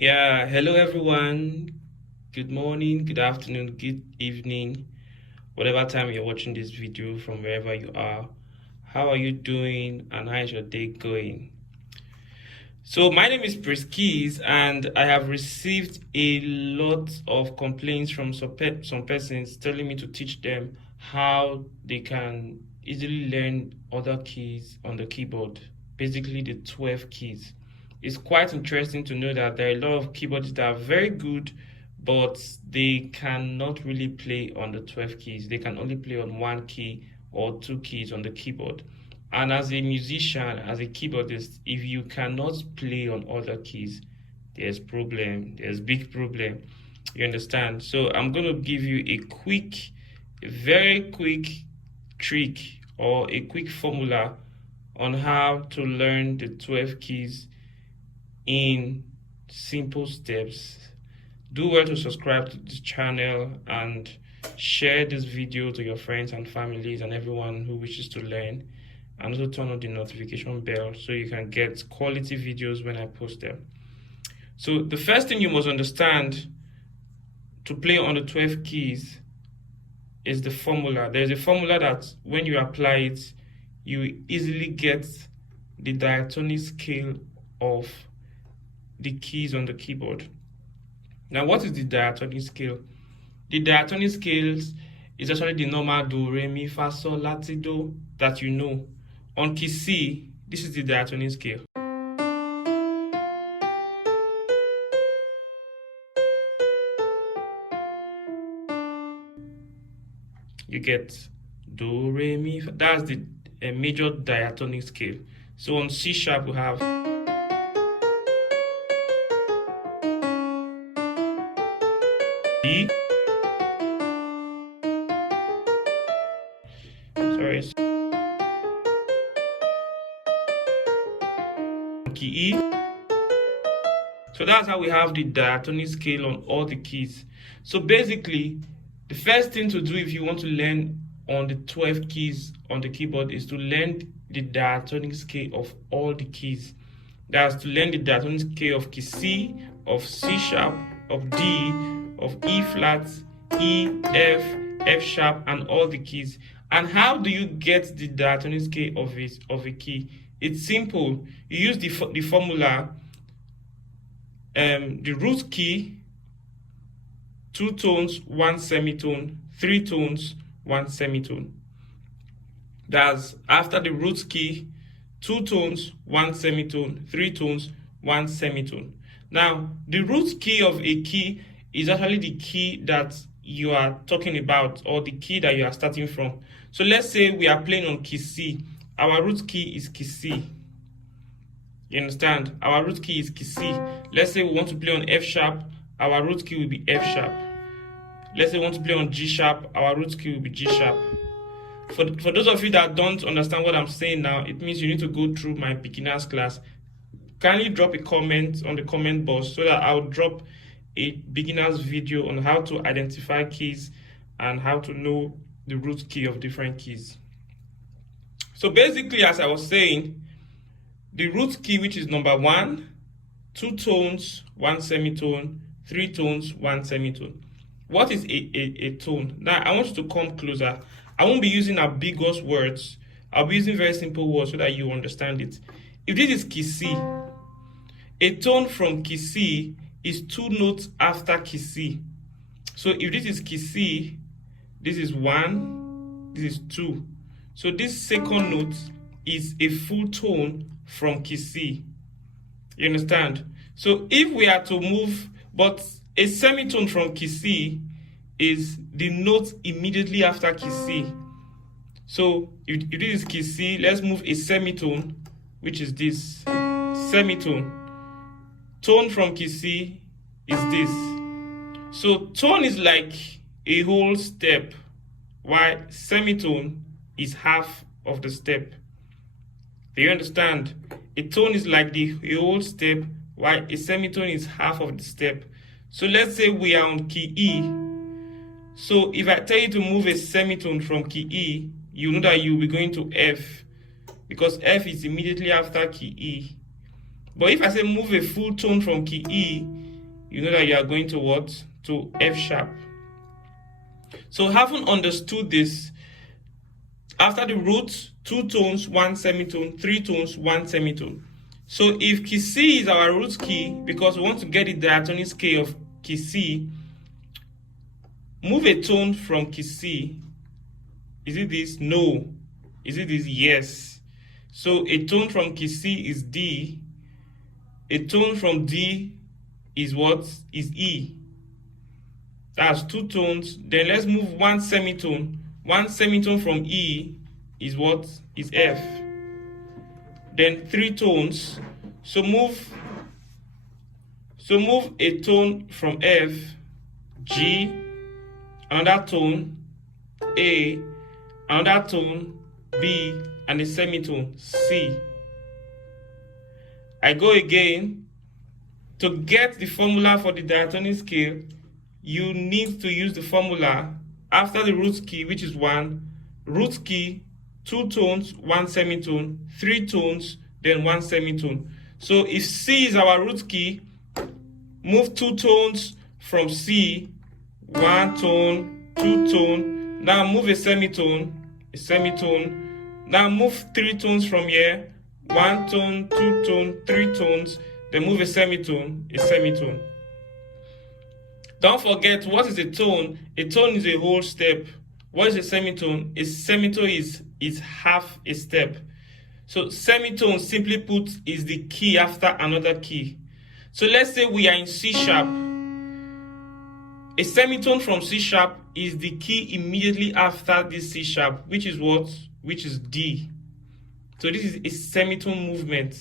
Yeah, hello everyone. Good morning, good afternoon, good evening, whatever time you're watching this video from wherever you are. How are you doing and how is your day going? So my name is Keys, and I have received a lot of complaints from some persons telling me to teach them how they can easily learn other keys on the keyboard, basically the 12 keys. It's quite interesting to know that there are a lot of keyboards that are very good, but they cannot really play on the 12 keys. They can only play on one key or two keys on the keyboard. And as a musician, as a keyboardist, if you cannot play on other keys, there's problem. There's big problem. You understand? So I'm going to give you a very quick trick or a quick formula on how to learn the 12 keys in simple steps. Do well to subscribe to this channel and share this video to your friends and families and everyone who wishes to learn, and also turn on the notification bell so you can get quality videos when I post them. So the first thing you must understand to play on the 12 keys is the formula. There's a formula that when you apply it, you easily get the diatonic scale of the keys on the keyboard. Now, what is the diatonic scale? The diatonic scales is actually the normal do, re, mi, fa, sol, la, ti, do that you know. On key C, this is the diatonic scale. You get do, re, mi, fa. That's the major diatonic scale. So on C sharp, we have D. Sorry. Key E. So that's how we have the diatonic scale on all the keys. So basically, the first thing to do if you want to learn on the 12 keys on the keyboard is to learn the diatonic scale of all the keys. That's to learn the diatonic scale of key C, of C sharp, of D, of E flat, E, F, F sharp, and all the keys. And how do you get the diatonic scale of a key? It's simple. You use the formula, the root key, 2 tones, 1 semitone, 3 tones, 1 semitone. That's after the root key, 2 tones, 1 semitone, 3 tones, 1 semitone. Now, the root key of a key is actually the key that you are talking about, or the key that you are starting from. So let's say we are playing on key C. Our root key is key C. You understand? Our root key is key C. Let's say we want to play on F sharp. Our root key will be F sharp. Let's say we want to play on G sharp. Our root key will be G sharp. For those of you that don't understand what I'm saying now, it means you need to go through my beginners class. Kindly drop a comment on the comment box so that I'll drop a beginners video on how to identify keys and how to know the root key of different keys. So basically, as I was saying, the root key, which is number 1, 2 tones, 1 semitone, 3 tones, 1 semitone. What is a tone? Now, I want you to come closer. I won't be using ambiguous words. I'll be using very simple words so that you understand it. If this is key C, a tone from key C is 2 notes after key C. So if this is key C, this is 1, this is 2. So this second note is a full tone from key C. You understand? So if we are to move, but a semitone from key C is the note immediately after key C. So if this is key C, let's move a semitone, which is this semitone. Tone from key C is this. So tone is like a whole step, while semitone is half of the step. Do you understand? A tone is like the whole step, while a semitone is half of the step. So let's say we are on key E. So if I tell you to move a semitone from key E, you know that you'll be going to F, because F is immediately after key E. But if I say move a full tone from key E, you know that you are going to what? To F sharp. So having understood this, after the root, 2 tones, 1 semitone, 3 tones, 1 semitone. So if key C is our root key, because we want to get the diatonic scale of key C, move a tone from key C. Is it this? No. Is it this? Yes. So a tone from key C is D. A tone from D is what? Is E. That's 2 tones. Then let's move 1 semitone. 1 semitone from E is what? Is F. Then 3 tones. So move a tone from F, G, another tone, A, another tone, B, and a semitone, C. I go again. To get the formula for the diatonic scale, you need to use the formula after the root key, which is 1, root key, 2 tones, 1 semitone, 3 tones, then 1 semitone. So if C is our root key, move 2 tones from C, 1 tone, 2 tone, now move a semitone, now move 3 tones from here, 1 tone, 2 tone, 3 tones, then move a semitone. Don't forget, what is a tone? A tone is a whole step. What is a semitone? A semitone is half a step. So semitone, simply put, is the key after another key. So let's say we are in C sharp. A semitone from C sharp is the key immediately after this C sharp, which is what? Which is D. So this is a semitone movement.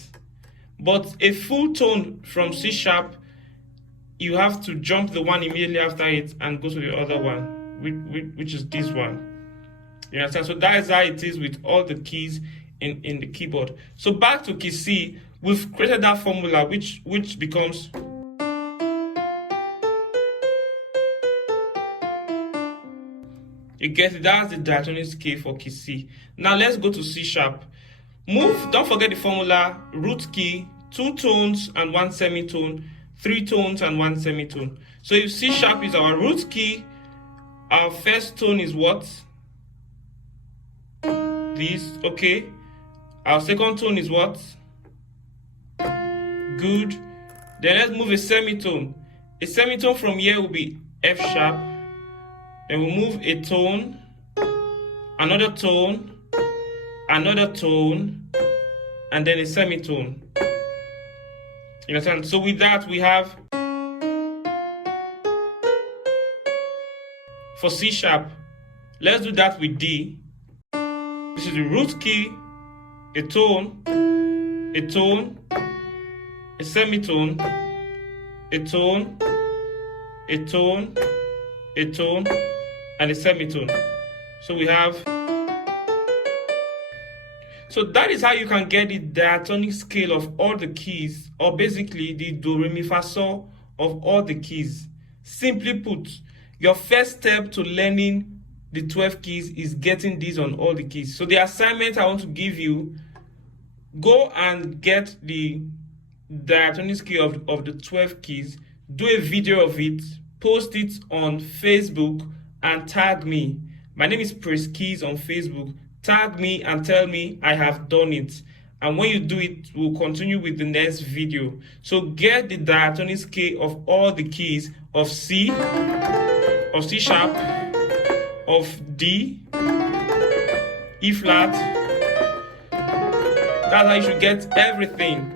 But a full tone from C sharp, you have to jump the one immediately after it and go to the other one, which is this one. You understand? So that is how it is with all the keys in the keyboard. So back to key C, we've created that formula which becomes you get it, that's the diatonic scale for key C. Now let's go to C sharp. Don't forget the formula, root key, 2 tones and 1 semitone, 3 tones and 1 semitone. So if C sharp is our root key, our first tone is what? This, okay. Our second tone is what? Good. Then let's move a semitone. A semitone from here will be F sharp. Then we'll move a tone, another tone, another tone, and then a semitone. You understand? So with that, we have for C sharp. Let's do that with D. This is the root key, a tone, a semitone, a tone, a tone, a tone, and a semitone. So we have. So that is how you can get the diatonic scale of all the keys, or basically the do, re, mi, fa, sol of all the keys. Simply put, your first step to learning the 12 keys is getting these on all the keys. So the assignment I want to give you, go and get the diatonic scale of the 12 keys, do a video of it, post it on Facebook, and tag me. My name is Press Keys on Facebook. Tag me and tell me I have done it. And when you do it, we'll continue with the next video. So get the diatonic scale of all the keys of C sharp, of D, E flat. That's how you should get everything.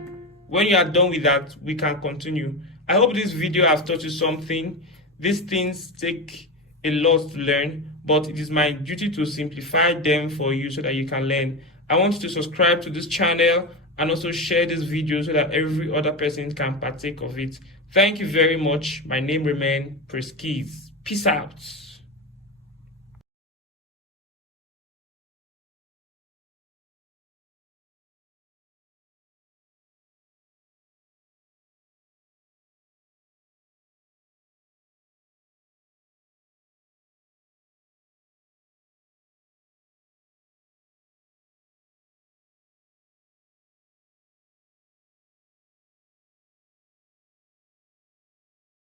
When you are done with that, we can continue. I hope this video has taught you something. These things take a lot to learn, but it is my duty to simplify them for you so that you can learn. I want you to subscribe to this channel and also share this video so that every other person can partake of it. Thank you very much. My name remains Press Keys. Peace out.